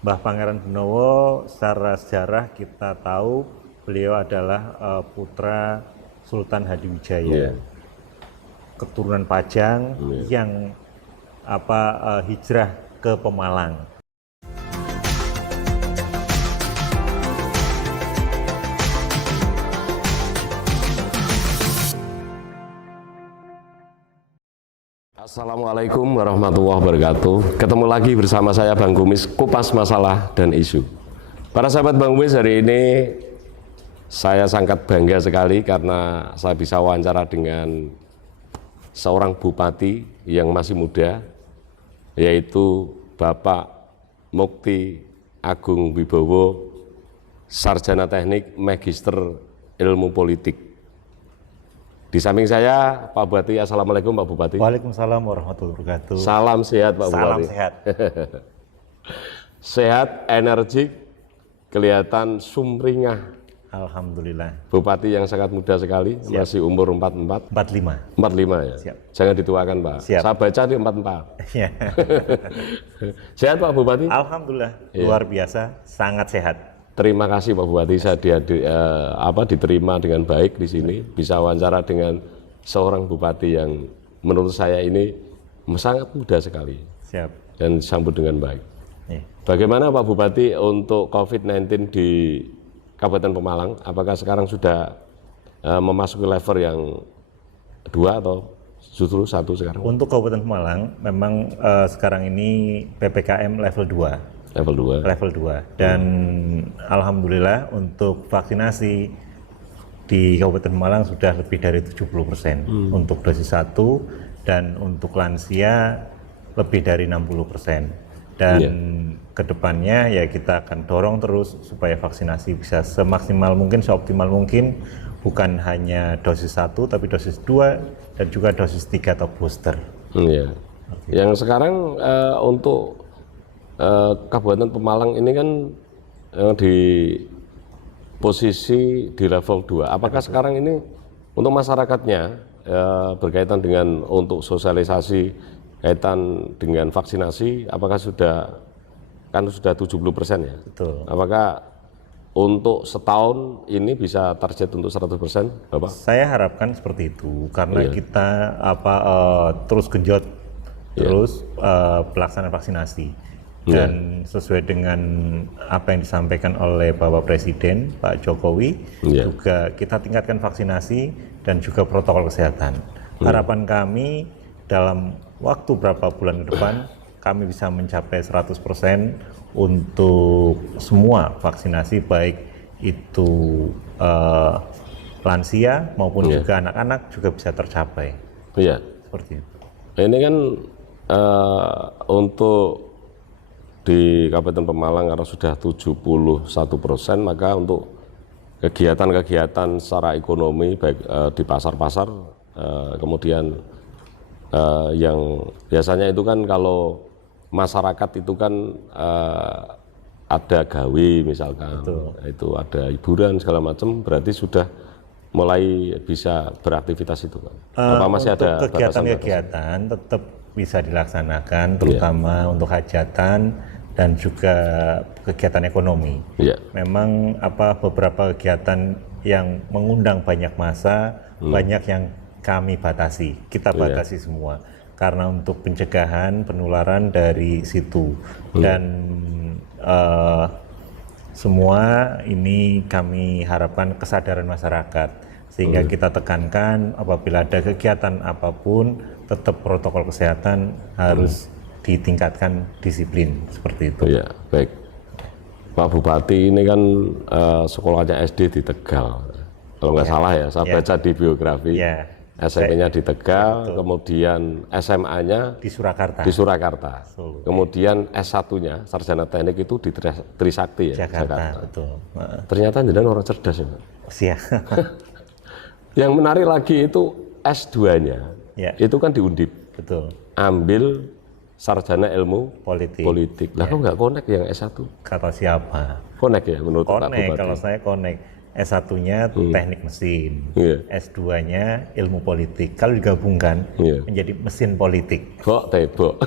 Mbah Pangeran Benowo secara sejarah kita tahu beliau adalah putra Sultan Hadiwijaya, keturunan Pajang yang hijrah ke Pemalang. Assalamualaikum warahmatullahi wabarakatuh. Ketemu lagi bersama saya Bang Kumis, kupas masalah dan isu. Para sahabat Bang Kumis, hari ini saya sangat bangga sekali karena saya bisa wawancara dengan seorang bupati yang masih muda, yaitu Bapak Mukti Agung Wibowo, Sarjana Teknik Magister Ilmu Politik. Di samping saya, Pak Bupati. Assalamualaikum Pak Bupati. Waalaikumsalam warahmatullahi wabarakatuh. Salam sehat Pak Bupati. Salam sehat. Sehat, energik, kelihatan sumringah. Alhamdulillah. Bupati yang sangat muda sekali, siap. Masih umur 44. 45 ya? Siap. Jangan dituakan Pak. Siap. Saya baca di 44. Sehat Pak Bupati? Alhamdulillah, luar biasa, sangat sehat. Terima kasih Pak Bupati, saya diterima dengan baik di sini, bisa wawancara dengan seorang bupati yang menurut saya ini sangat muda sekali. Siap. Dan disambut dengan baik. Bagaimana Pak Bupati untuk COVID-19 di Kabupaten Pemalang? Apakah sekarang sudah memasuki level yang 2 atau justru 1 sekarang? Untuk Kabupaten Pemalang, memang sekarang ini PPKM level 2. Level 2. Dan alhamdulillah untuk vaksinasi di Kabupaten Pemalang sudah lebih dari 70% untuk dosis 1, dan untuk lansia lebih dari 60%. Dan kedepannya ya kita akan dorong terus supaya vaksinasi bisa semaksimal mungkin, seoptimal mungkin, bukan hanya dosis 1 tapi dosis 2 dan juga dosis 3 atau booster. Iya. Yang sekarang untuk Kabupaten Pemalang ini kan di posisi di level 2. Apakah sekarang ini untuk masyarakatnya berkaitan dengan untuk sosialisasi kaitan dengan vaksinasi, apakah sudah 70% ya? Betul. Apakah untuk setahun ini bisa target untuk 100%, Bapak? Saya harapkan seperti itu karena kita terus genjot terus pelaksanaan vaksinasi. Dan sesuai dengan apa yang disampaikan oleh Bapak Presiden, Pak Jokowi, juga kita tingkatkan vaksinasi dan juga protokol kesehatan. Harapan kami dalam waktu berapa bulan ke depan, kami bisa mencapai 100% untuk semua vaksinasi, baik itu lansia maupun juga anak-anak juga bisa tercapai. Iya. Seperti itu. Ini kan untuk di Kabupaten Pemalang karena sudah 71%, maka untuk kegiatan-kegiatan secara ekonomi baik di pasar-pasar, kemudian yang biasanya itu kan kalau masyarakat itu kan ada gawe misalkan, itu ada hiburan segala macam, berarti sudah mulai bisa beraktivitas itu kan? Apa masih ada kegiatan-kegiatan tetap bisa dilaksanakan, terutama untuk hajatan dan juga kegiatan ekonomi. Memang beberapa kegiatan yang mengundang banyak massa, banyak yang kami batasi, kita batasi semua karena untuk pencegahan penularan dari situ. Dan semua ini kami harapkan kesadaran masyarakat, sehingga kita tekankan apabila ada kegiatan apapun tetap protokol kesehatan harus ditingkatkan, disiplin, seperti itu. Iya, baik. Pak Bupati ini kan sekolahnya SD di Tegal, kalau nggak salah ya, saya baca di biografi. SMP-nya di Tegal, kemudian SMA-nya di Surakarta. Kemudian S1-nya Sarjana Teknik itu di Trisakti ya, Jakarta. Betul. Ternyata jenengan orang cerdas ya, Pak. Siap. Yang menarik lagi itu S2-nya, itu kan di Undip. Betul. Ambil Sarjana Ilmu Politik. Lah kok nggak connect yang S1? Kata siapa? Connect ya menurut Pak Bupati? Kalau saya connect. S1-nya teknik mesin, S2-nya ilmu politik. Kalau digabungkan menjadi mesin politik. Kok tebok.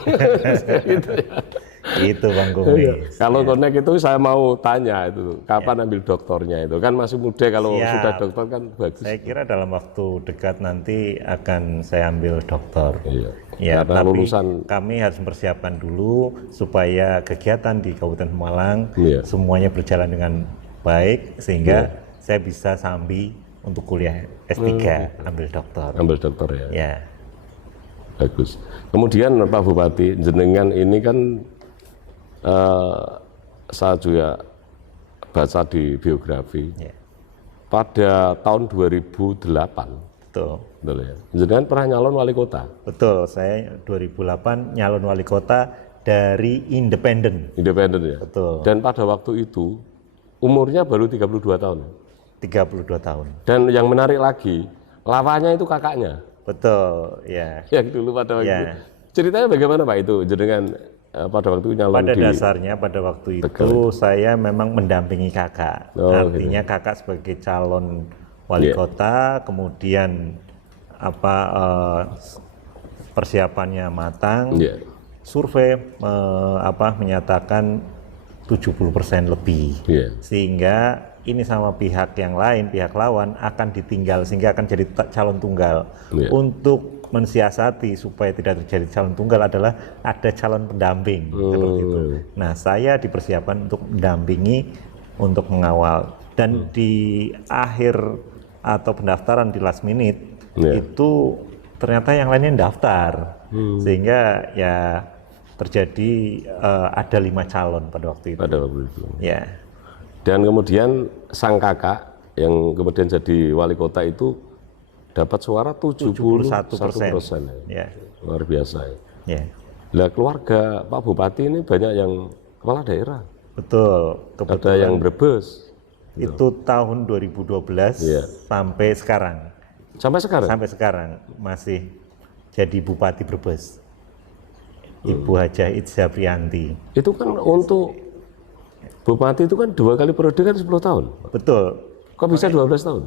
Gitu ya. Itu Bang Kumis. Kalau connect itu saya mau tanya itu kapan ambil doktornya itu kan masih muda, kalau Siap. sudah dokter kan bagus. Saya kira dalam waktu dekat nanti akan saya ambil doktor. Iya. Ya, Karena tapi lulusan kami harus mempersiapkan dulu supaya kegiatan di Kabupaten Pemalang Iya. semuanya berjalan dengan baik sehingga saya bisa sambi untuk kuliah S3 ambil doktor. ambil dokter ya. Ya, Bagus. Kemudian Pak Bupati, jenengan ini kan saya juga baca di biografi ya, pada tahun 2008, betul. betul ya. Jenengan pernah nyalon wali kota, Betul, saya 2008 nyalon wali kota dari Independen. independen ya. Betul, Dan pada waktu itu umurnya baru 32 tahun. 32 tahun. Dan yang menarik lagi, lawannya itu kakaknya. Betul, ya. Yang dulu pada waktu Ya. itu. Ceritanya bagaimana Pak itu jenengan pada waktu nyalon Pada di dasarnya pada waktu itu saya memang mendampingi kakak. Oh, Artinya kakak sebagai calon wali Iya. kota, kemudian persiapannya matang, Iya. survei menyatakan 70% lebih. Iya. Sehingga ini sama pihak yang lain, pihak lawan akan ditinggal sehingga akan jadi calon tunggal. Iya. Untuk mensiasati supaya tidak terjadi calon tunggal adalah ada calon pendamping seperti itu. Nah, saya dipersiapkan untuk mendampingi, untuk mengawal, dan di akhir atau pendaftaran di last minute itu ternyata yang lainnya daftar, sehingga ya terjadi ada 5 calon pada waktu itu. Pada waktu itu. Ya, Dan kemudian sang kakak yang kemudian jadi wali kota itu dapat suara 71%. ya, Luar biasa ya. ya, Nah, keluarga Pak Bupati ini banyak yang kepala daerah. betul. Ada yang Brebes. Itu tahun 2012 Iya. sampai sekarang. Sampai sekarang. Sampai sekarang masih jadi Bupati Brebes. Ibu Hajah Itza Priyanti. Itu kan untuk Bupati itu kan 2 kali periode kan 10 tahun. Betul. Kok bisa 12 tahun?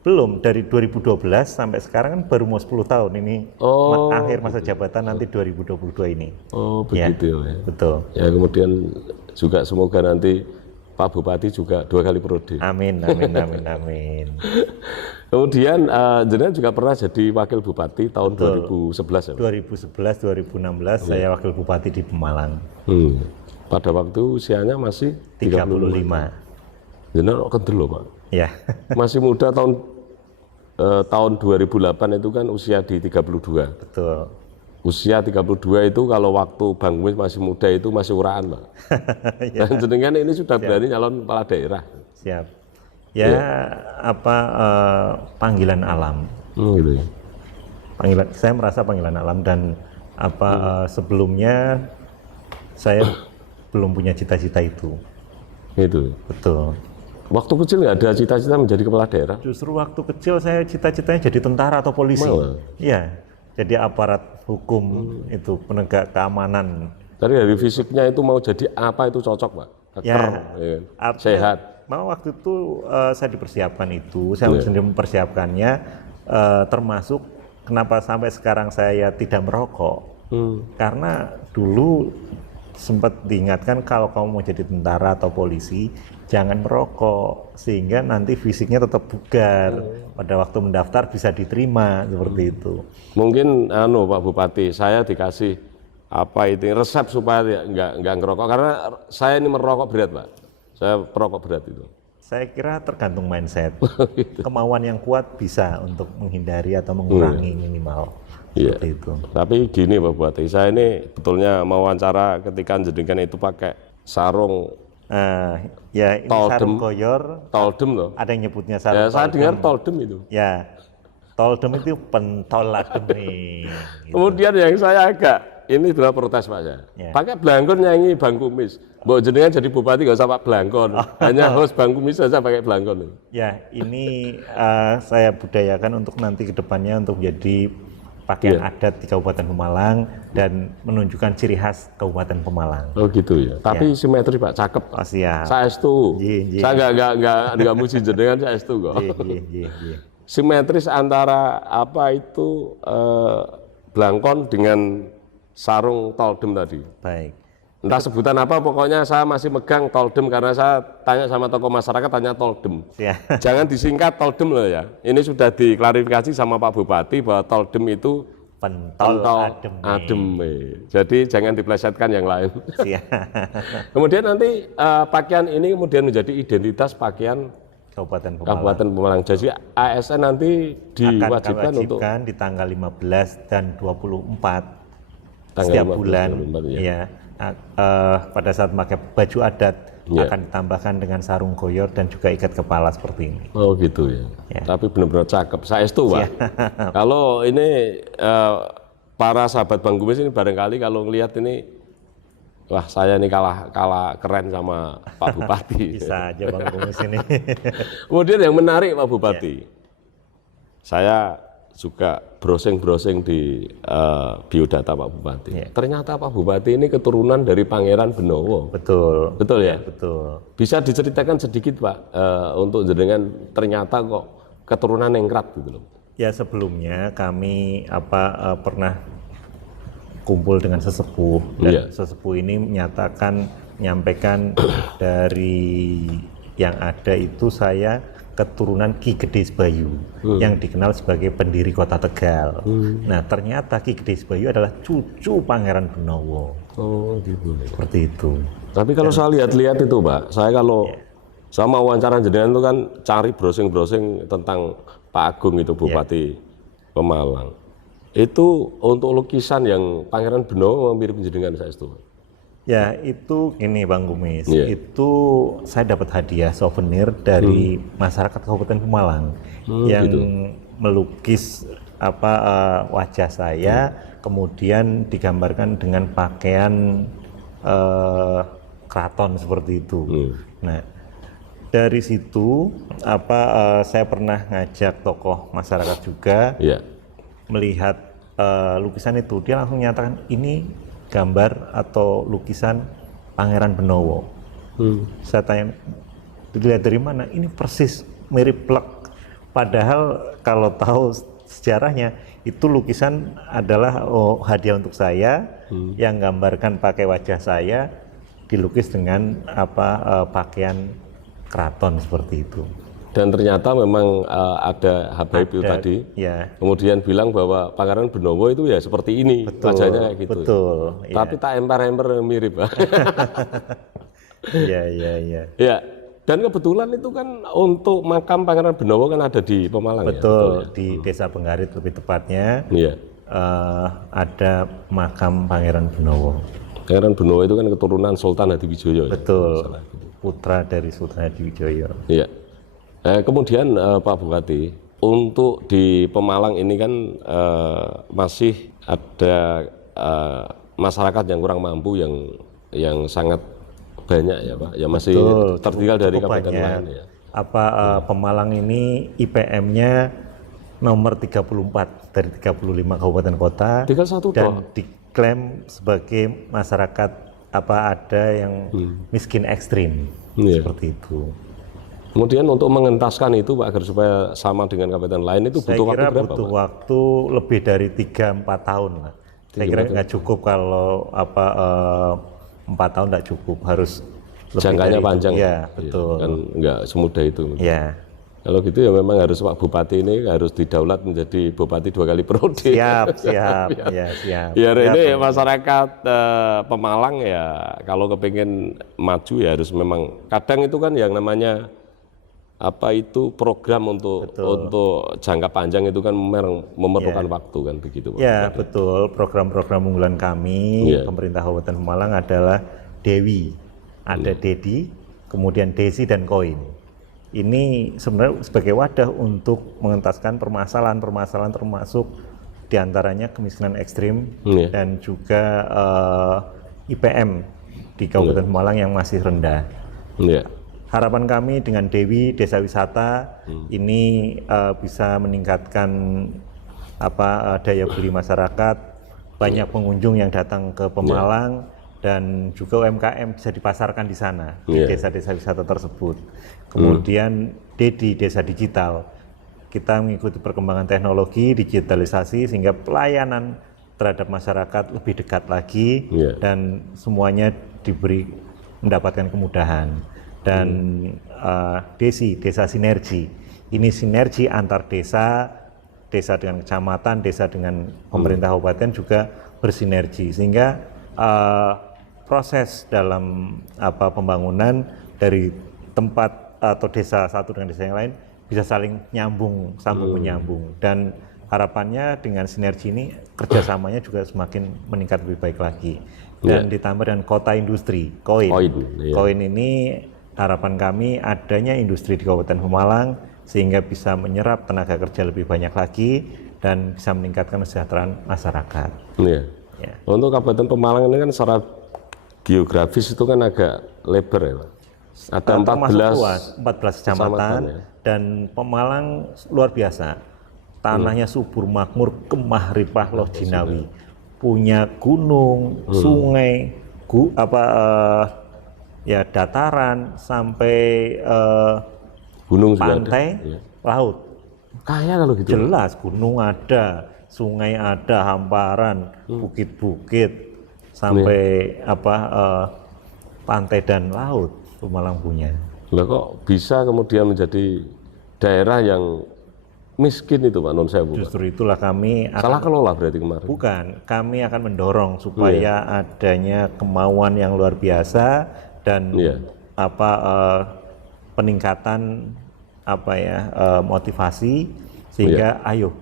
Belum, dari 2012 sampai sekarang kan baru mau 10 tahun ini. Oh, Akhir masa jabatan nanti 2022 ini. Oh, begitu ya. Betul. Ya, kemudian juga semoga nanti Pak Bupati juga 2 kali periode. Amin, amin, amin, amin. Kemudian jenengan juga pernah jadi wakil bupati tahun 2011 ya? 2011, 2016 saya wakil bupati di Pemalang. Pada waktu usianya masih 35. Jenengan kendel loh Pak. Ya. Masih muda tahun 2008 itu kan usia di 32. Betul. Usia 32 itu kalau waktu Bang Kumis masih muda itu masih uraan Pak. Ya. Dan jenengan ini sudah berani nyalon kepala daerah. Siap. Ya, panggilan alam. Gitu ya. Saya merasa panggilan alam dan sebelumnya saya belum punya cita-cita itu. Gitu. Betul. Waktu kecil nggak ada cita-cita menjadi kepala daerah? Justru waktu kecil saya cita-citanya jadi tentara atau polisi. Iya, jadi aparat hukum itu penegak keamanan. Tadi dari fisiknya itu mau jadi apa itu cocok Pak? Keker, sehat. Mau waktu itu saya dipersiapkan itu, saya sendiri mempersiapkannya, termasuk kenapa sampai sekarang saya tidak merokok. Karena dulu sempat diingatkan kalau kamu mau jadi tentara atau polisi, jangan merokok sehingga nanti fisiknya tetap bugar. Pada waktu mendaftar bisa diterima seperti itu. Mungkin Pak Bupati, saya dikasih resep supaya nggak ngerokok karena saya ini merokok berat Pak. Saya perokok berat itu. Saya kira tergantung mindset. Kemauan yang kuat bisa untuk menghindari atau mengurangi minimal. Iya. Seperti itu. Tapi gini Pak Bupati, saya ini betulnya mau wawancara ketika jenengan itu pakai sarung Ya ini sarung koyor. Toldem loh. Ada yang nyebutnya sarung. Ya, saya dengar toldem itu. Ya, toldem itu pentol akademi. Gitu. Kemudian yang saya agak ini adalah protes Pak saya. Ya. Pakai belangkon nyanyi Bang Kumis. Mbok jenengan jadi bupati nggak usah pakai belangkon. Hanya host Bang Kumis saja pakai belangkon. Ya, ini saya budayakan untuk nanti ke depannya untuk menjadi pakaian adat di Kabupaten Pemalang dan menunjukkan ciri khas Kabupaten Pemalang. Oh gitu ya. Tapi simetri Pak, cakep. Oh, siap. Saya estu. Iya. Saya nggak muji jenengan, saya estu kok. Iya. Simetris antara belangkon dengan sarung toldem tadi. Baik. entah sebutan apa, pokoknya saya masih megang Toldem karena saya tanya sama tokoh masyarakat, tanya Toldem. Jangan disingkat Toldem loh ya. Ini sudah diklarifikasi sama Pak Bupati bahwa Toldem itu pentol ademe. Jadi jangan diplesetkan yang lain. Kemudian nanti pakaian ini kemudian menjadi identitas pakaian Kabupaten Pemalang. Jadi ASN nanti diwajibkan untuk di tanggal 15 dan 24 setiap bulan. Ya. Pada saat memakai baju adat akan ditambahkan dengan sarung goyor dan juga ikat kepala seperti ini. Oh gitu ya. Tapi benar-benar cakep. Saya itu Pak. Kalau ini para sahabat Bang Gumis ini barangkali kalau ngelihat ini, wah saya ini kalah keren sama Pak Bupati. Bisa aja Bang Gumis ini. Kemudian yang menarik Pak Bupati, saya juga browsing di biodata Pak Bupati. Ternyata Pak Bupati ini keturunan dari Pangeran Benowo. Betul ya? Betul. Bisa diceritakan sedikit Pak, untuk jenengan ternyata kok keturunan ningrat gitu loh. Ya sebelumnya kami pernah kumpul dengan sesepuh dan sesepuh ini menyampaikan dari yang ada itu saya keturunan Ki Gede Sebayu yang dikenal sebagai pendiri Kota Tegal. Nah ternyata Ki Gede Sebayu adalah cucu Pangeran Benowo. Oh gitu. Seperti itu. Tapi kalau saya lihat-lihat itu Pak, saya kalau sama wawancara jenengan itu kan cari browsing tentang Pak Agung itu Bupati Pemalang. Itu untuk lukisan yang Pangeran Benowo mirip jenengan saya itu. Ya itu ini Bang Gumis, itu saya dapat hadiah souvenir dari masyarakat Kabupaten Pemalang yang melukis wajah saya, kemudian digambarkan dengan pakaian keraton seperti itu. Nah dari situ saya pernah ngajak tokoh masyarakat juga melihat lukisan itu, dia langsung menyatakan ini gambar atau lukisan Pangeran Benowo. Saya tanya, dilihat dari mana? Ini persis mirip plek. Padahal kalau tahu sejarahnya, itu lukisan adalah hadiah untuk saya yang gambarkan pakai wajah saya, dilukis dengan pakaian keraton seperti itu. Dan ternyata memang ada Habaib itu tadi, kemudian bilang bahwa Pangeran Benowo itu ya seperti ini, wajahnya kayak gitu. Betul. Tapi tak emper-emper mirip, Pak. Ya, dan kebetulan itu kan untuk makam Pangeran Benowo kan ada di Pemalang. Betul, di Desa Penggarit lebih tepatnya. Ada makam Pangeran Benowo. Pangeran Benowo itu kan keturunan Sultan Hadiwijoyo. Betul, putra dari Sultan Hadiwijoyo. Iya. Kemudian Pak Bupati, untuk di Pemalang ini kan masih ada masyarakat yang kurang mampu yang sangat banyak ya Pak, ya masih tertinggal dari kabupaten lain ya. Pemalang ini IPM-nya nomor 34 dari 35 kabupaten kota, dan diklaim sebagai masyarakat ada yang miskin ekstrim seperti itu. Kemudian untuk mengentaskan itu Pak, agar supaya sama dengan kabupaten lain itu butuh waktu berapa? Butuh waktu lebih dari 3-4 tahun lah. Saya kira nggak cukup kalau 4 tahun nggak cukup, harus jangkanya panjang. Ya betul. Kan nggak semudah itu. Ya. Kalau gitu ya memang harus Pak Bupati ini harus didaulat menjadi Bupati 2 kali periode. Siap. Biar ini masyarakat Pemalang ya kalau kepingin maju ya harus memang, kadang itu kan yang namanya program untuk jangka panjang itu kan memerlukan waktu kan begitu Pak. Ya betul, program-program unggulan kami pemerintah Kabupaten Pemalang adalah Dewi, ada Dedi, kemudian Desi dan Koin. Ini sebenarnya sebagai wadah untuk mengentaskan permasalahan-permasalahan termasuk diantaranya kemiskinan ekstrim dan juga IPM di Kabupaten Pemalang yang masih rendah. Harapan kami dengan Dewi Desa Wisata ini bisa meningkatkan daya beli masyarakat, banyak pengunjung yang datang ke Pemalang, dan juga UMKM bisa dipasarkan di sana di desa-desa wisata tersebut. Kemudian Dedi Desa Digital, kita mengikuti perkembangan teknologi digitalisasi sehingga pelayanan terhadap masyarakat lebih dekat lagi dan semuanya mendapatkan kemudahan. Dan desa sinergi, ini sinergi antar desa, desa dengan kecamatan, desa dengan pemerintah kabupaten juga bersinergi, sehingga proses dalam pembangunan dari tempat atau desa satu dengan desa yang lain bisa saling nyambung, sambung menyambung, dan harapannya dengan sinergi ini kerjasamanya juga semakin meningkat lebih baik lagi. Dan ditambah dengan kota industri, Koin ini harapan kami adanya industri di Kabupaten Pemalang sehingga bisa menyerap tenaga kerja lebih banyak lagi dan bisa meningkatkan kesejahteraan masyarakat. Iya. Ya. Untuk Kabupaten Pemalang ini kan secara geografis itu kan agak lebar ya, Pak. Ada 14 kecamatan ya. Dan Pemalang luar biasa. Tanahnya subur makmur, kemah ripah loh jinawi. Punya gunung, sungai, dataran sampai gunung juga pantai, ada. laut. Kaya kalau gitu. Jelas gunung ada, sungai ada, hamparan, bukit-bukit sampai pantai dan laut Pemalang punya. Lah kok bisa kemudian menjadi daerah yang miskin itu Pak, non sewu? Justru itulah kami salah kelola berarti kemarin. Bukan, kami akan mendorong supaya adanya kemauan yang luar biasa dan peningkatan motivasi sehingga ayo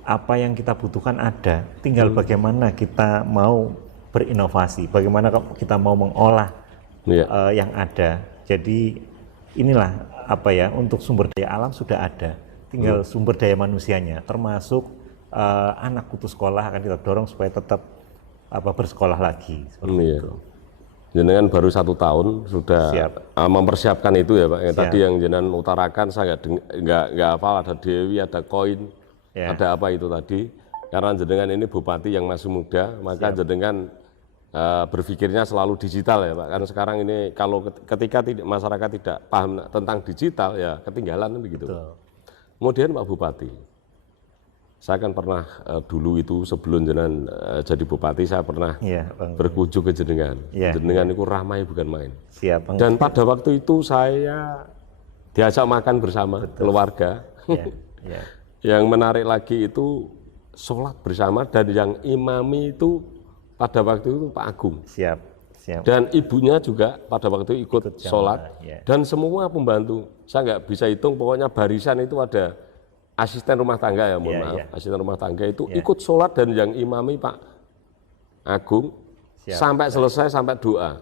apa yang kita butuhkan ada, tinggal bagaimana kita mau berinovasi, bagaimana kita mau mengolah yang ada. Jadi inilah untuk sumber daya alam sudah ada, tinggal sumber daya manusianya, termasuk anak putus sekolah akan kita dorong supaya tetap bersekolah lagi. Itu. Jenengan baru 1 tahun sudah mempersiapkan itu ya Pak. Tadi yang jenengan utarakan saya nggak hafal, ada Dewi, ada Koin, ada apa itu tadi. Karena jenengan ini bupati yang masih muda, maka jenengan berpikirnya selalu digital ya Pak. Karena sekarang ini kalau ketika masyarakat tidak paham tentang digital ya ketinggalan begitu. Kemudian Pak Bupati, saya kan pernah dulu itu sebelum jenengan jadi bupati saya pernah berkunjung ke jenengan. Jenengan itu ramai bukan main. Dan pada waktu itu saya diajak makan bersama keluarga. Yang menarik lagi itu sholat bersama dan yang imami itu pada waktu itu Pak Agung. Dan ibunya juga pada waktu itu ikut sholat dan semua pembantu. Saya nggak bisa hitung, pokoknya barisan itu ada asisten rumah tangga ya, mohon maaf. Asisten rumah tangga itu ikut sholat dan yang imami Pak Agung sampai selesai, sampai doa.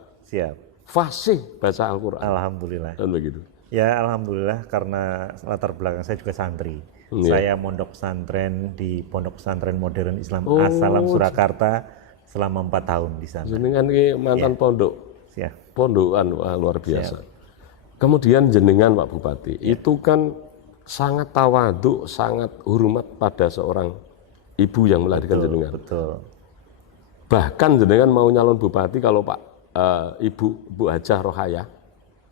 Fasih baca Al-Quran. Alhamdulillah. Dan begitu. Ya alhamdulillah, karena latar belakang saya juga santri. Saya mondok pesantren di Pondok Pesantren Modern Islam As-Salam Surakarta selama 4 tahun di sana. Jenengan ini mantan pondok. Pondokan luar biasa. Kemudian jenengan Pak Bupati, itu kan sangat tawaduk, sangat hormat pada seorang ibu yang melahirkan jenengan. Betul. Bahkan jenengan mau nyalon bupati kalau Pak Bu Hajah Rohayah,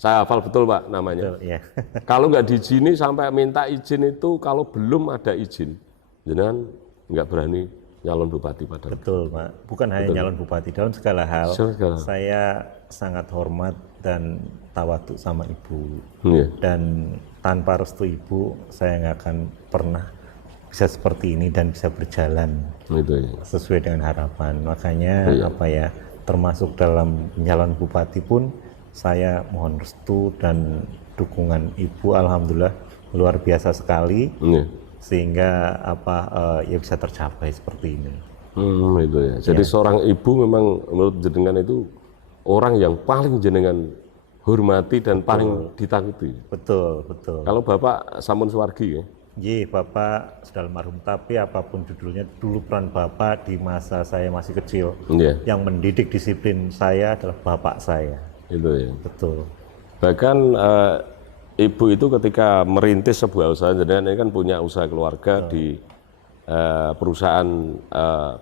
saya hafal betul Pak namanya. Betul, kalau nggak diizini sampai minta izin itu, kalau belum ada izin, jenengan nggak berani nyalon bupati pada. Betul Pak, bukan hanya nyalon bupati, dalam segala hal saya sangat hormat dan tawaduk sama ibu. Dan tanpa restu ibu, saya nggak akan pernah bisa seperti ini dan bisa berjalan sesuai dengan harapan. Makanya termasuk dalam nyalon bupati pun saya mohon restu dan dukungan ibu, alhamdulillah luar biasa sekali, sehingga bisa tercapai seperti ini. Jadi seorang ibu memang menurut jenengan itu orang yang paling jenengan hormati dan paling ditakuti. Betul. Kalau Bapak sampun suwargi ya? Bapak sudah almarhum, tapi apapun judulnya, dulu peran Bapak di masa saya masih kecil, yang mendidik disiplin saya adalah Bapak saya. Itu ya. Betul. Bahkan ibu itu ketika merintis sebuah usaha, jenengan ini kan punya usaha keluarga di perusahaan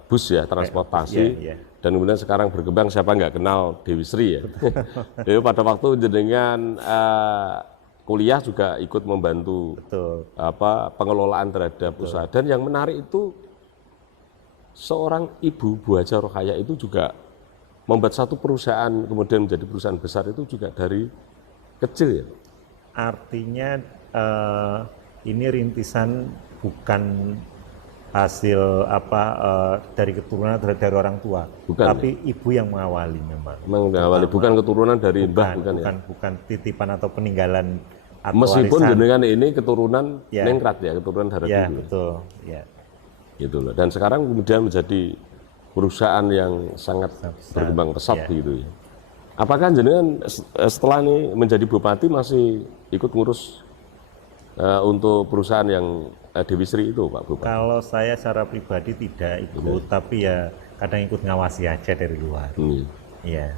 bus ya, transportasi. Dan kemudian sekarang berkembang, siapa nggak kenal Dewi Sri ya. Jadi pada waktu jenengan kuliah juga ikut membantu pengelolaan terhadap usaha. Dan yang menarik itu seorang ibu Bu Hajah Rohayah itu juga membuat satu perusahaan kemudian menjadi perusahaan besar itu juga dari kecil ya? Artinya ini rintisan bukan hasil dari keturunan atau dari orang tua, Bukan, tapi ibu yang mengawali memang. Mengawali, bukan keturunan dari mbah, bukan ya? Bukan titipan atau peninggalan atau Meskipun warisan. jenengan ini keturunan Ya. ningrat ya, keturunan darah Ya, tinggi. betul. Ya. Gitu loh. Dan sekarang kemudian menjadi perusahaan yang sangat berkembang pesat gitu ya. Apakah jenengan setelah ini menjadi bupati masih ikut ngurus untuk perusahaan yang Dewi Sri itu, Pak Bupati? Kalau saya secara pribadi tidak ikut, tapi ya kadang ikut ngawasi aja dari luar. Iya.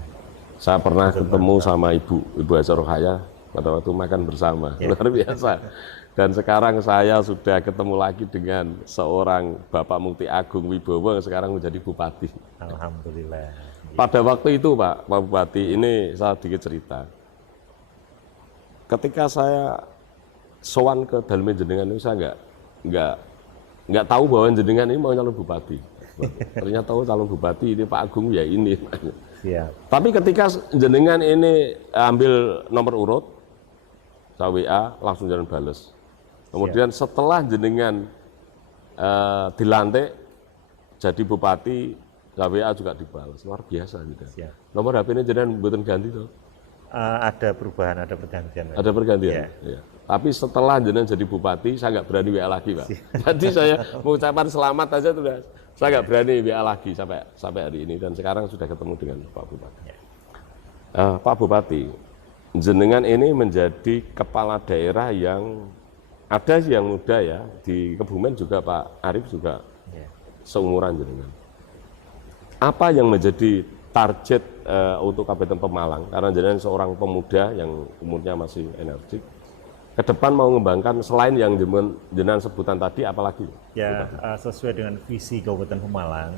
Saya pernah ketemu sama Ibu Haja Rohaya pada waktu makan bersama, luar biasa. Dan sekarang saya sudah ketemu lagi dengan seorang Bapak Mukti Agung Wibowo yang sekarang menjadi bupati. Alhamdulillah. Pada waktu itu Pak Bupati, ini saya sedikit cerita. Ketika saya sowan ke dalem jenengan itu saya nggak tahu bahwa jenengan ini mau calon bupati. Ternyata tahu calon bupati ini Pak Agung ya ini. Siap. Tapi ketika jenengan ini ambil nomor urut, saya WA langsung jalan bales. Kemudian setelah jenengan dilantik jadi bupati, saya WA juga dibalas. Luar biasa gitu. Siap. Nomor HP ini jenengan mboten ganti tuh. Ada perubahan, ada pergantian. Ada pergantian. Ya. Tapi setelah jenengan jadi bupati, saya nggak berani WA lagi, Pak. Jadi saya mengucapkan selamat aja sudah. Saya nggak berani WA lagi sampai hari ini. Dan sekarang sudah ketemu dengan Pak Bupati. Pak Bupati, jenengan ini menjadi kepala daerah yang ada yang muda ya. Di Kebumen juga Pak Arief juga seumuran jenengan. Apa yang menjadi target untuk Kabupaten Pemalang? Karena jenengan seorang pemuda yang umurnya masih energik. Ke depan mau mengembangkan selain yang jenengan sebutan tadi, apalagi? Ya, sesuai dengan visi Kabupaten Pemalang,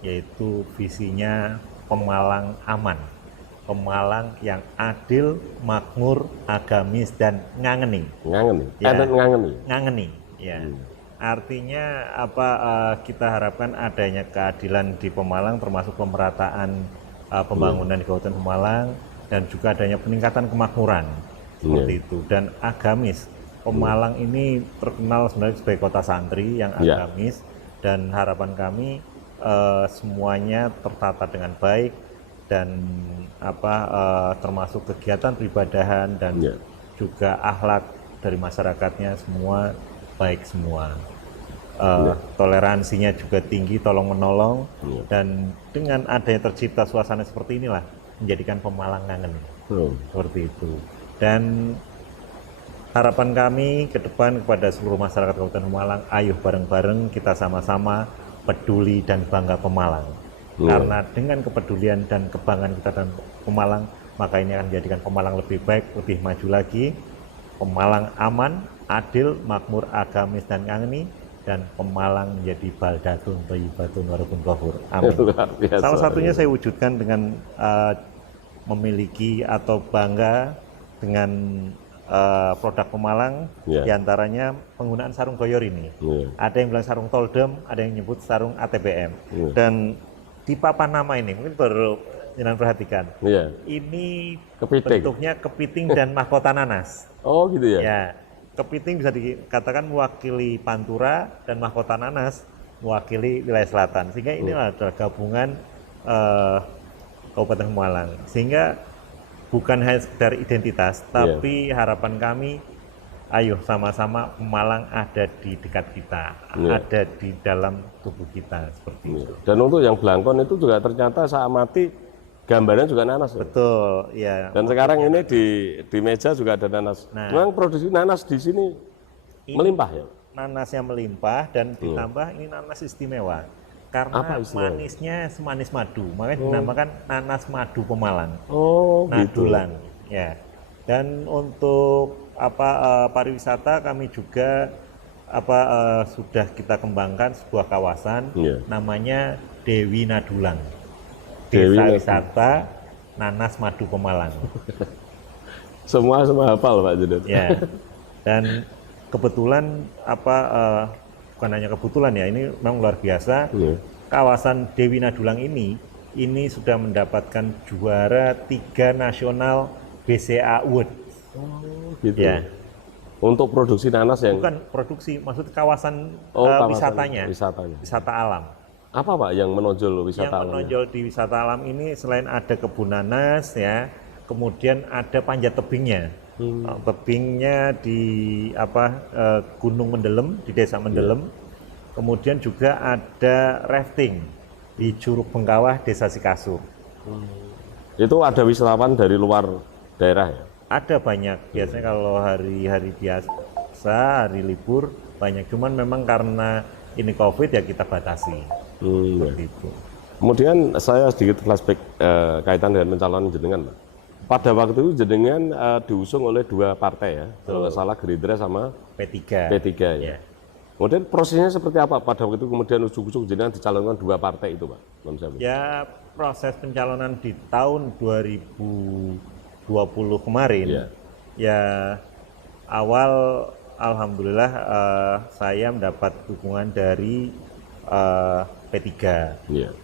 yaitu visinya Pemalang aman, Pemalang yang adil, makmur, agamis, dan ngangeni. Ngangeni? Ngangeni, ya. Artinya kita harapkan adanya keadilan di Pemalang, termasuk pemerataan pembangunan di Kabupaten Pemalang, dan juga adanya peningkatan kemakmuran. Seperti itu. Dan agamis, Pemalang ini terkenal sebenarnya sebagai kota santri yang agamis, dan harapan kami semuanya tertata dengan baik, dan termasuk kegiatan peribadahan dan juga akhlak dari masyarakatnya semua baik semua. Toleransinya juga tinggi, tolong menolong, dan dengan adanya tercipta suasana seperti inilah menjadikan Pemalang ngangen. Seperti itu. Dan harapan kami ke depan kepada seluruh masyarakat Kabupaten Pemalang, ayo bareng-bareng kita sama-sama peduli dan bangga Pemalang. Karena dengan kepedulian dan kebanggaan kita dan Pemalang, maka ini akan menjadikan Pemalang lebih baik, lebih maju lagi. Pemalang aman, adil, makmur, agamis, dan ngangeni, dan Pemalang menjadi baldatun thayyibatun warabun ghafur. Amin. Salah satunya saya wujudkan dengan memiliki atau bangga dengan produk Pemalang, diantaranya penggunaan sarung goyor ini. Ada yang bilang sarung toldem, ada yang nyebut sarung ATBM. Dan di papan nama ini, mungkin baru jangan perhatikan, ini bentuknya kepiting dan mahkota nanas. Oh gitu ya? Ya, kepiting bisa dikatakan mewakili Pantura, dan mahkota nanas mewakili wilayah selatan. Sehingga ini adalah gabungan Kabupaten Pemalang. Sehingga bukan hanya sekedar identitas, tapi harapan kami, ayo sama-sama Pemalang ada di dekat kita, ada di dalam tubuh kita, seperti itu. Dan untuk yang belangkon itu juga ternyata saya amati gambarnya juga nanas. Betul, ya. Dan sekarang ini di meja juga ada nanas. Memang produksi nanas di sini melimpah ya? Nanasnya melimpah, dan ditambah ini nanas istimewa. Karena manisnya semanis madu, makanya dinamakan nanas madu Pemalang. Nadulang, ya. Dan untuk pariwisata kami juga sudah kita kembangkan sebuah kawasan namanya Dewi Nadulang. Desa wisata nanas madu Pemalang. Semua hafal Pak Judet. Ya. Dan kebetulan bukan hanya kebetulan ya, ini memang luar biasa. Kawasan Dewi Nadulang ini ini sudah mendapatkan juara 3 nasional BCA Award. Gitu. Ya. Untuk produksi nanas yang Bukan produksi, maksud kawasan kawasan wisatanya. wisata alam. Apa Pak yang menonjol wisata Yang alamnya? menonjol di wisata alam ini selain ada kebun nanas ya, kemudian ada panjat tebingnya. Tebingnya di Gunung Mendelem, di Desa Mendelem. Kemudian juga ada rafting di Curug Bengkawah, Desa Sikasur. Itu ada wisatawan dari luar daerah ya? Ada banyak, biasanya kalau hari-hari biasa, hari libur banyak. Cuman memang karena ini COVID ya kita batasi. Seperti itu. Kemudian saya sedikit flashback kaitan dengan pencalonan jenengan, Pak. Pada waktu itu jenengan diusung oleh 2 partai ya, kalau nggak salah Gerindra sama P3. P3 ya. Kemudian prosesnya seperti apa pada waktu itu, kemudian ujuk-ujuk jenengan dicalonkan 2 partai itu, Pak? Ya, proses pencalonan di tahun 2020 kemarin, ya awal alhamdulillah saya mendapat dukungan dari P3.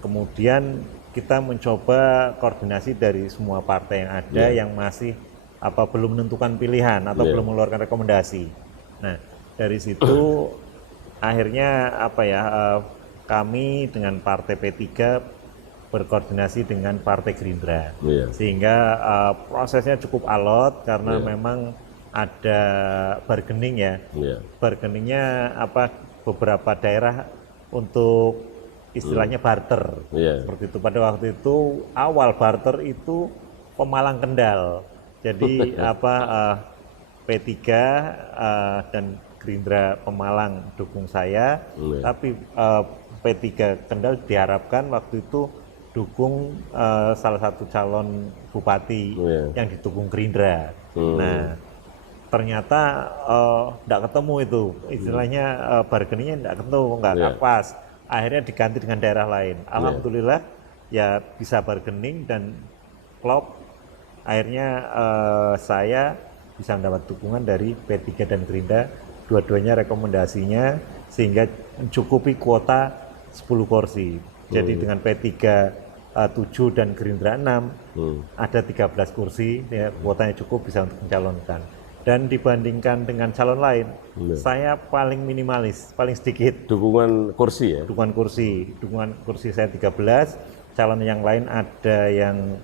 Kemudian kita mencoba koordinasi dari semua partai yang ada yang masih belum menentukan pilihan atau belum mengeluarkan rekomendasi. Nah, dari situ akhirnya kami dengan partai P3 berkoordinasi dengan partai Gerindra, sehingga prosesnya cukup alot karena memang ada bargaining ya. Bargainingnya beberapa daerah untuk istilahnya barter, seperti itu. Pada waktu itu awal barter itu Pemalang Kendal. Jadi P3 dan Gerindra Pemalang dukung saya, tapi P3 Kendal diharapkan waktu itu dukung salah satu calon bupati yang didukung Gerindra. Nah, ternyata tidak ketemu itu, istilahnya bargainingnya tidak ketemu, nggak pas. Akhirnya diganti dengan daerah lain. Alhamdulillah ya bisa bargaining dan klop. Akhirnya saya bisa mendapat dukungan dari P3 dan Gerindra, dua-duanya rekomendasinya sehingga mencukupi kuota 10 kursi. Jadi dengan P3 7 dan Gerindra 6 ada 13 kursi, ya, kuotanya cukup bisa untuk mencalonkan. Dan dibandingkan dengan calon lain, saya paling minimalis, paling sedikit. Dukungan kursi ya? Dukungan kursi saya 13, calon yang lain ada yang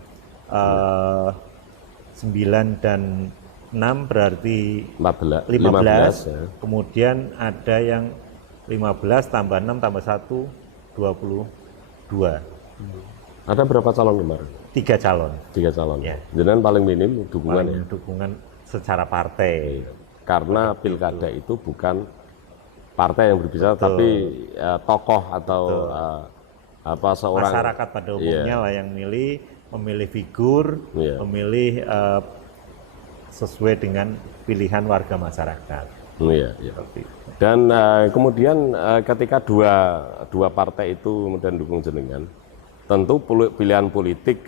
9 dan 6 berarti 15. Ya. Kemudian ada yang 15 tambah 6 tambah 1, 22. Ada berapa calon kemarin? 3 calon. 3 calon. Ya. Jadi paling minim dukungan paling dukungan secara partai. Karena pilkada itu bukan partai yang berbicara, tapi tokoh atau seorang masyarakat pada umumnya lah yang memilih figur, memilih sesuai dengan pilihan warga masyarakat. Dan kemudian ketika dua partai itu kemudian dukung jenengan, tentu pilihan politik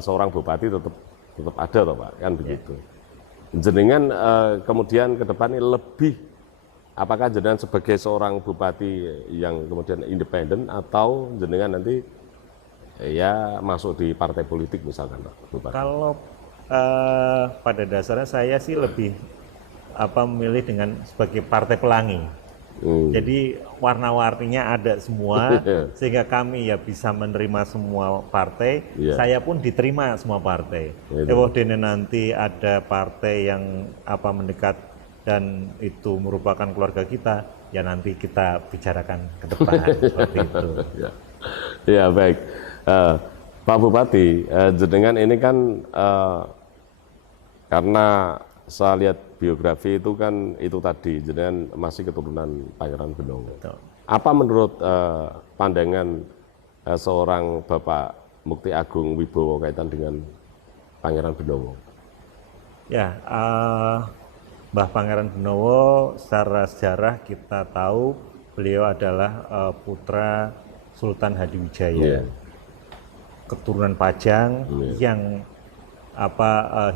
seorang bupati tetap ada toh Pak, kan begitu. Jenengan kemudian ke depan ini lebih, apakah jenengan sebagai seorang bupati yang kemudian independen atau jenengan nanti ya masuk di partai politik misalkan Pak Bupati? Kalau pada dasarnya saya sih lebih memilih dengan sebagai partai pelangi. Jadi warna-warninya ada semua sehingga kami ya bisa menerima semua partai. Saya pun diterima semua partai. Dene nanti ada partai yang mendekat dan itu merupakan keluarga kita, ya nanti kita bicarakan ke depan seperti itu. Ya baik, Pak Bupati, jenengan ini kan karena saya lihat biografi itu kan itu tadi jenengan masih keturunan Pangeran Benowo. Apa menurut pandangan seorang Bapak Mukti Agung Wibowo kaitan dengan Pangeran Benowo? Ya, Mbah Pangeran Benowo secara sejarah kita tahu beliau adalah putra Sultan Hadiwijaya, keturunan Pajang yang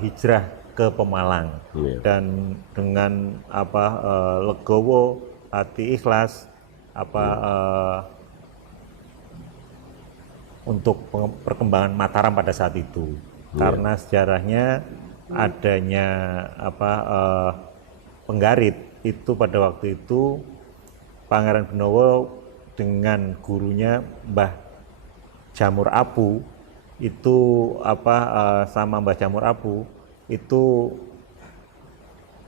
hijrah ke Pemalang dan dengan legowo, hati ikhlas untuk perkembangan Mataram pada saat itu. Karena sejarahnya adanya penggarit itu pada waktu itu Pangeran Benowo dengan gurunya Mbah Jamur Apu itu sama Mbah Jamur Apu itu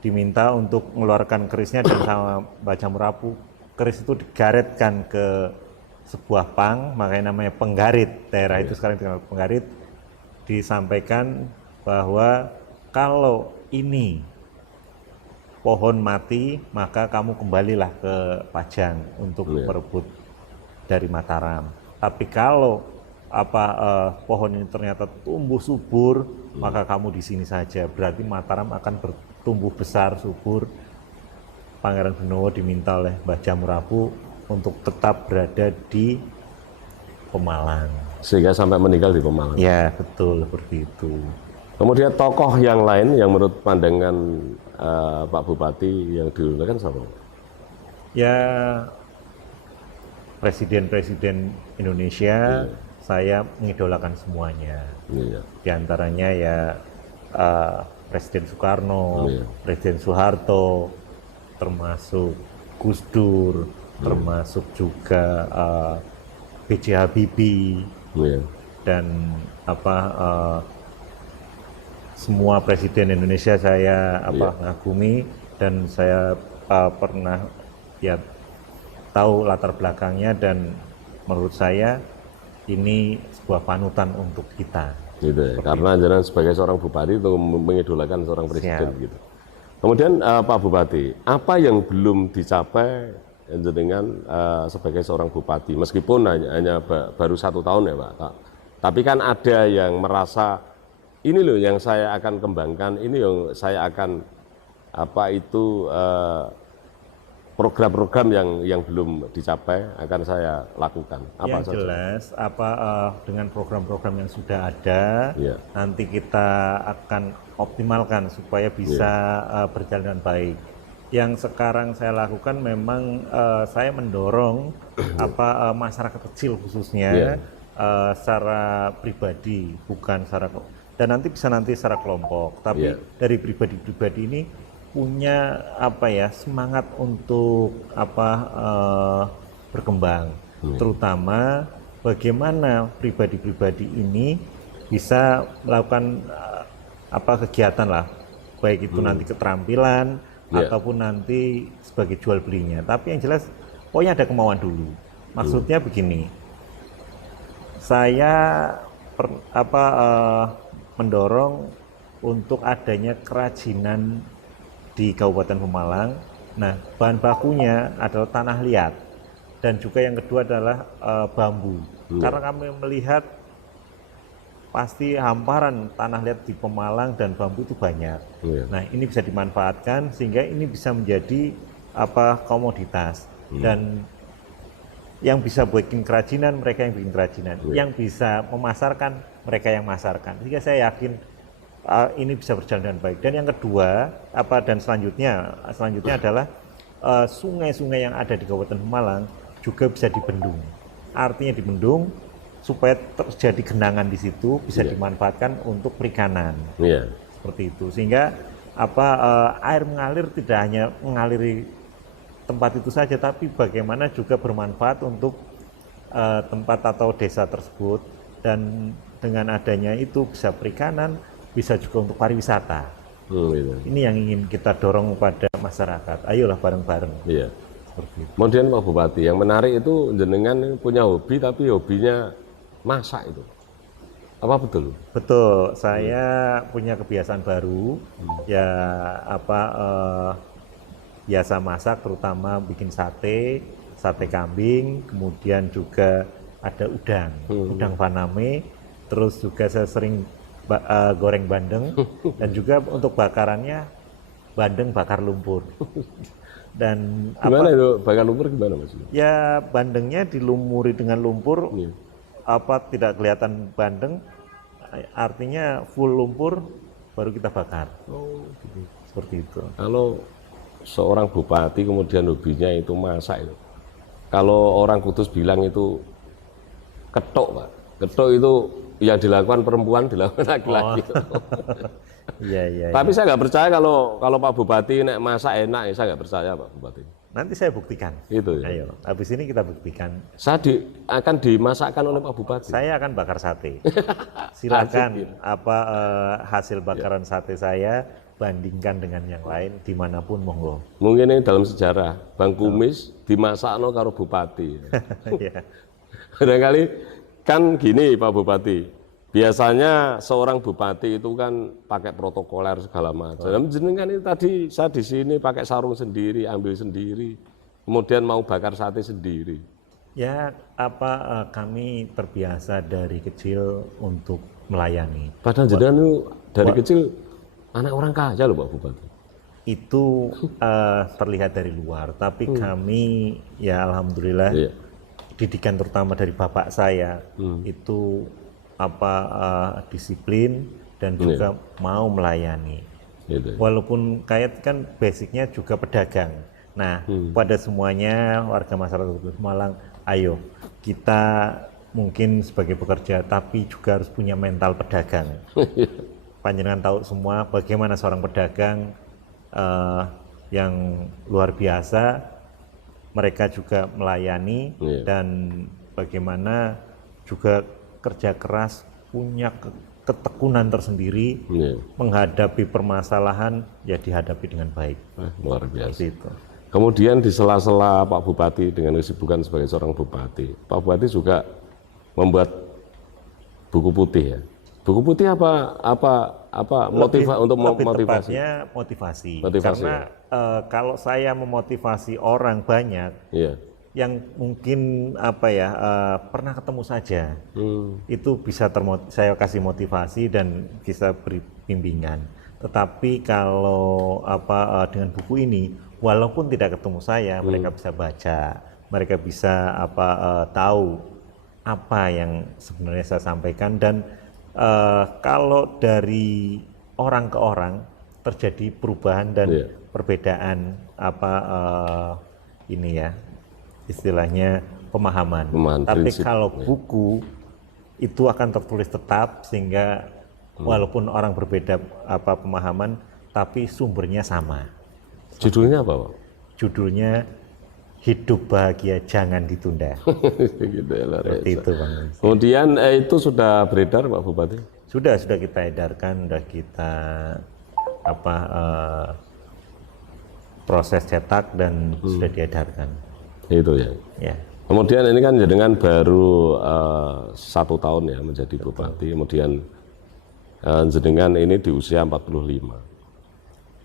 diminta untuk mengeluarkan kerisnya, dan sama Mbah Jamur Apu keris itu digaretkan ke sebuah pang, makanya namanya penggarit. Daerah itu sekarang dikenal penggarit. Disampaikan bahwa kalau ini pohon mati, maka kamu kembalilah ke Pajang untuk merebut dari Mataram. Tapi kalau pohon ini ternyata tumbuh subur, maka kamu di sini saja. Berarti Mataram akan bertumbuh besar, subur. Pangeran Benowo diminta oleh Mbah Jamur Apu untuk tetap berada di Pemalang. Sehingga sampai meninggal di Pemalang. Ya, betul seperti itu. Kemudian tokoh yang lain yang menurut pandangan Pak Bupati yang diusulkan siapa? Ya, presiden-presiden Indonesia, saya mengidolakan semuanya. Di antaranya ya Presiden Soekarno, Presiden Soeharto, termasuk Gus Dur, termasuk juga B.J. Habibie, dan semua presiden Indonesia saya ngagumi, dan saya pernah ya tahu latar belakangnya, dan menurut saya ini sebuah panutan untuk kita. Gitu ya, karena jangan sebagai seorang bupati itu mengidolakan seorang presiden. Siap. Gitu. Kemudian Pak Bupati, apa yang belum dicapai dengan sebagai seorang bupati, meskipun hanya baru 1 tahun ya Pak, tapi kan ada yang merasa ini loh yang saya akan kembangkan, ini yang saya akan program-program yang belum dicapai akan saya lakukan. Apa yang saja? jelas dengan program-program yang sudah ada, nanti kita akan optimalkan supaya bisa berjalan dengan baik. Yang sekarang saya lakukan memang saya mendorong masyarakat kecil khususnya secara pribadi, bukan secara, dan nanti secara kelompok, tapi dari pribadi-pribadi ini punya semangat untuk berkembang, terutama bagaimana pribadi-pribadi ini bisa melakukan kegiatan lah, baik itu nanti keterampilan ataupun nanti sebagai jual belinya. Tapi yang jelas pokoknya ada kemauan dulu. Maksudnya begini, saya mendorong untuk adanya kerajinan di Kabupaten Pemalang. Nah, bahan bakunya adalah tanah liat, dan juga yang kedua adalah bambu. Karena kami melihat pasti hamparan tanah liat di Pemalang dan bambu itu banyak. Nah, ini bisa dimanfaatkan sehingga ini bisa menjadi komoditas. Dan yang bisa bikin kerajinan, mereka yang bikin kerajinan. Yang bisa memasarkan, mereka yang masarkan. Sehingga saya yakin ini bisa berjalan dengan baik. Dan yang kedua, dan selanjutnya adalah sungai-sungai yang ada di Kabupaten Pemalang juga bisa dibendung. Artinya dibendung supaya terjadi genangan di situ, bisa dimanfaatkan untuk perikanan. Seperti itu. Sehingga air mengalir tidak hanya mengaliri tempat itu saja, tapi bagaimana juga bermanfaat untuk tempat atau desa tersebut. Dan dengan adanya itu bisa perikanan, bisa juga untuk pariwisata. Ini yang ingin kita dorong pada masyarakat. Ayolah bareng-bareng. Seperti itu. Kemudian Pak Bupati, yang menarik itu jenengan punya hobi, tapi hobinya masak itu. Apa betul? Betul. Saya punya kebiasaan baru. Ya biasa masak, terutama bikin sate kambing, kemudian juga ada udang faname, terus juga saya sering goreng bandeng, dan juga untuk bakarannya bandeng bakar lumpur. Dan gimana itu bakar lumpur gimana Mas? Ya bandengnya dilumuri dengan lumpur, tidak kelihatan bandeng, artinya full lumpur baru kita bakar. Gitu. Seperti itu. Kalau seorang bupati kemudian hobinya itu masak itu, kalau orang Kudus bilang itu ketok Pak. Ketuk itu yang dilakukan perempuan dilakukan laki-laki. Iya. Tapi saya nggak percaya kalau Pak Bupati nek masak enak, saya nggak percaya Pak Bupati. Nanti saya buktikan. Itu ya. Ayo, habis ini kita buktikan. Akan dimasakkan oleh Pak Bupati. Saya akan bakar sate. Silakan hasil bakaran sate saya bandingkan dengan yang lain dimanapun monggo. Mungkin ini dalam sejarah Bang Kumis dimasakno karo Bupati. Iya. Barangkali kan gini Pak Bupati. Biasanya seorang bupati itu kan pakai protokoler segala macam. Dan jenengan itu tadi saya di sini pakai sarung sendiri, ambil sendiri, kemudian mau bakar sate sendiri. Ya, kami terbiasa dari kecil untuk melayani. Padahal jenengan itu dari kecil anak orang kaya loh Pak Bupati. Itu terlihat dari luar, tapi kami ya alhamdulillah didikan terutama dari bapak saya itu disiplin dan juga mau melayani. Gitu. Walaupun kayak kan basicnya juga pedagang. Nah, pada semuanya warga masyarakat Kabupaten Pemalang, ayo kita mungkin sebagai pekerja tapi juga harus punya mental pedagang. Panjenengan tahu semua bagaimana seorang pedagang yang luar biasa, mereka juga melayani dan bagaimana juga kerja keras, punya ketekunan tersendiri, menghadapi permasalahan ya dihadapi dengan baik. Luar biasa. Itu. Kemudian di sela-sela Pak Bupati dengan kesibukan sebagai seorang bupati, Pak Bupati juga membuat buku putih ya. Buku putih untuk motivasi? Tepatnya motivasi. Karena kalau saya memotivasi orang banyak, yang mungkin pernah ketemu saja, itu bisa saya kasih motivasi dan bisa beri bimbingan. Tetapi kalau dengan buku ini, walaupun tidak ketemu saya, mereka bisa baca, mereka bisa tahu apa yang sebenarnya saya sampaikan dan kalau dari orang ke orang terjadi perubahan dan perbedaan istilahnya pemahaman. Tapi prinsip. Kalau buku itu akan tertulis tetap sehingga walaupun orang berbeda pemahaman tapi sumbernya sama. Judulnya apa Pak? Judulnya Hidup Bahagia Jangan Ditunda. Gitu ya, seperti itu Bang. Kemudian itu sudah beredar Pak Bupati? Sudah kita edarkan, sudah kita proses cetak dan sudah diedarkan. Itu ya. Ya. Kemudian ini kan jenengan baru 1 tahun ya menjadi bupati. Kemudian jenengan ini di usia 45.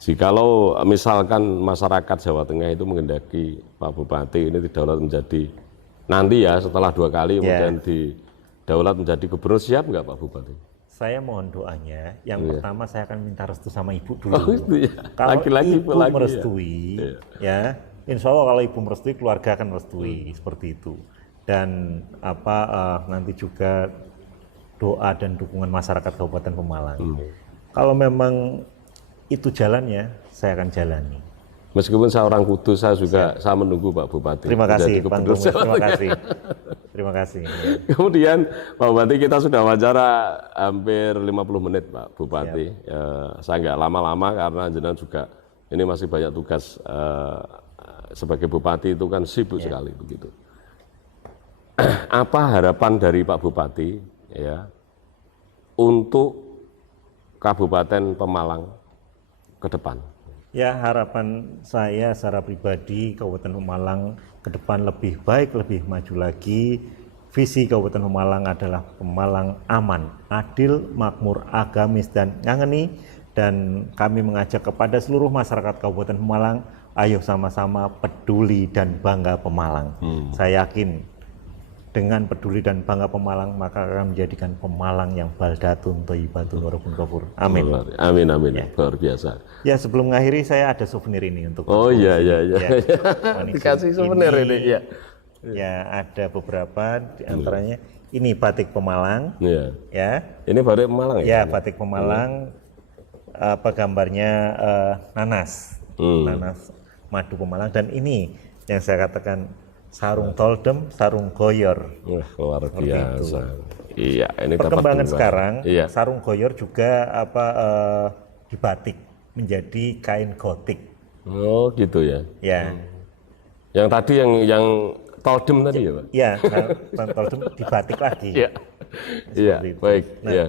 Jikalau misalkan masyarakat Jawa Tengah itu menghendaki Pak Bupati ini didaulat menjadi nanti ya setelah 2 kali kemudian didaulat menjadi gubernur, siap nggak Pak Bupati? Saya mohon doanya. Yang pertama saya akan minta restu sama ibu dulu. Kalau laki-laki ibu merestui, ya insya Allah kalau ibu merestui, keluarga akan merestui seperti itu. Dan nanti juga doa dan dukungan masyarakat Kabupaten Pemalang. Kalau memang itu jalannya, saya akan jalani. Meskipun saya orang Kudus, saya juga saya menunggu Pak Bupati. Terima kasih, Bang Kumis. Terima kasih. Kemudian Pak Bupati, kita sudah wawancara hampir 50 menit Pak Bupati. Saya nggak lama-lama karena jenengan juga ini masih banyak tugas sebagai Bupati itu kan sibuk sekali begitu. Apa harapan dari Pak Bupati ya untuk Kabupaten Pemalang ke depan? Ya, harapan saya secara pribadi Kabupaten Pemalang ke depan lebih baik, lebih maju lagi. Visi Kabupaten Pemalang adalah Pemalang aman, adil, makmur, agamis, dan ngangeni. Dan kami mengajak kepada seluruh masyarakat Kabupaten Pemalang, ayo sama-sama peduli dan bangga Pemalang. Saya yakin dengan peduli dan bangga Pemalang, maka akan menjadikan Pemalang yang baldatun thayyibatun warabun ghafur. Amin. Amin. Luar biasa. Ya, sebelum mengakhiri saya ada souvenir ini untuk. Oh iya. Dikasih souvenir ini ya. Ya, ada beberapa di antaranya ini batik Pemalang. Iya. Ya. Ini batik Pemalang ya? Ya, batik Pemalang. Gambarnya nanas. Nanas madu Pemalang, dan ini yang saya katakan sarung toldem, sarung goyor. Wah, luar biasa. Iya, ini Perkembangan dapat sekarang, iya. sarung goyor juga dibatik menjadi kain gotik. Oh, gitu ya. Ya. Yang tadi yang toldem tadi ya, Pak? Iya, toldem dibatik lagi. Iya. Iya, baik. Nah, iya.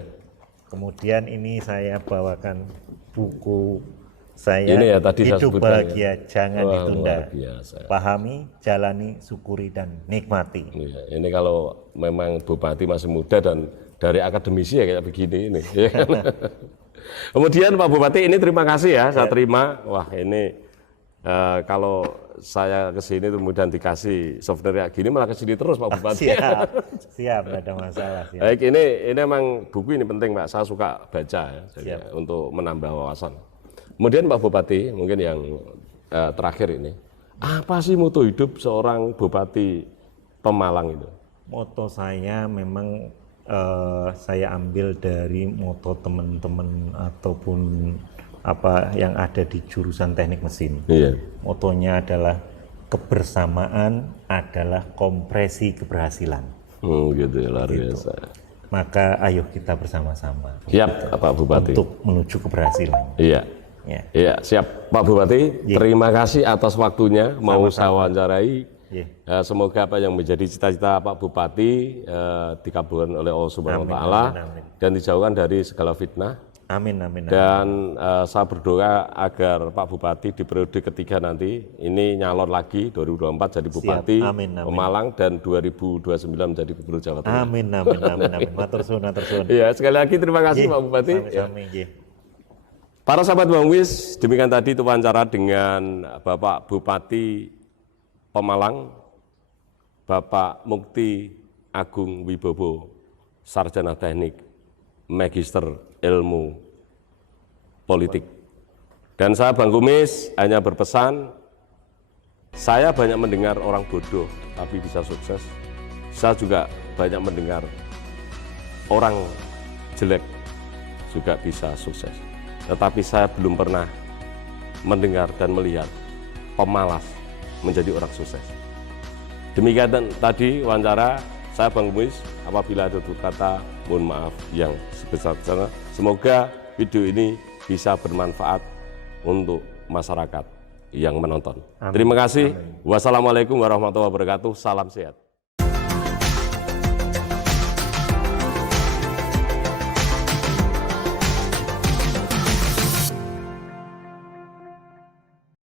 kemudian ini saya bawakan buku saya, Ini ya tadi saya Hidup sebutkan Bahagia Jangan Wah, Ditunda. luar biasa. Pahami, jalani, syukuri, dan nikmati. Iya, ini kalau memang Bupati masih muda dan dari akademisi ya kayak begini ini. Ya kan? Kemudian Pak Bupati ini terima kasih ya, saya terima. Wah ini kalau saya ke sini kemudian dikasih software kayak gini malah ke sini terus Pak Bupati. Siap, nggak ada masalah. Siap. Baik, ini memang buku ini penting Pak, saya suka baca ya, jadi, untuk menambah wawasan. Kemudian Pak Bupati, mungkin yang terakhir ini, apa sih moto hidup seorang Bupati Pemalang itu? Moto saya memang saya ambil dari moto teman-teman ataupun apa yang ada di jurusan teknik mesin. Iya. Motonya adalah kebersamaan adalah kompresi keberhasilan. Gitu ya, luar biasa. Maka ayo kita bersama-sama. Siap Pak Bupati. Untuk menuju keberhasilan. Iya. Ya. Iya, siap Pak Bupati. Terima kasih atas waktunya mau saya wawancarai. Semoga apa yang menjadi cita-cita Pak Bupati dikabulkan oleh Allah Subhanahu wa taala dan dijauhkan dari segala fitnah. Amin, amin, amin. Dan saya berdoa agar Pak Bupati di periode ketiga nanti ini nyalon lagi 2024 jadi Bupati Pemalang dan 2029 menjadi Gubernur Jawa Tengah. Amin, amin, amin, amin. Matur suwun, matur suwun. Iya, sekali lagi terima kasih Pak Bupati. Para sahabat Bang Wis, demikian tadi itu wawancara dengan Bapak Bupati Pemalang, Bapak Mukti Agung Wibowo, Sarjana Teknik, Magister Ilmu Politik. Dan saya Bang Kumis hanya berpesan, saya banyak mendengar orang bodoh tapi bisa sukses. Saya juga banyak mendengar orang jelek juga bisa sukses. Tetapi saya belum pernah mendengar dan melihat pemalas menjadi orang sukses. Demikian tadi wawancara saya Bang Kumis. Apabila ada tutur kata, mohon maaf yang sebesar-besarnya. Semoga video ini bisa bermanfaat untuk masyarakat yang menonton. Amin. Terima kasih. Amin. Wassalamualaikum warahmatullahi wabarakatuh. Salam sehat.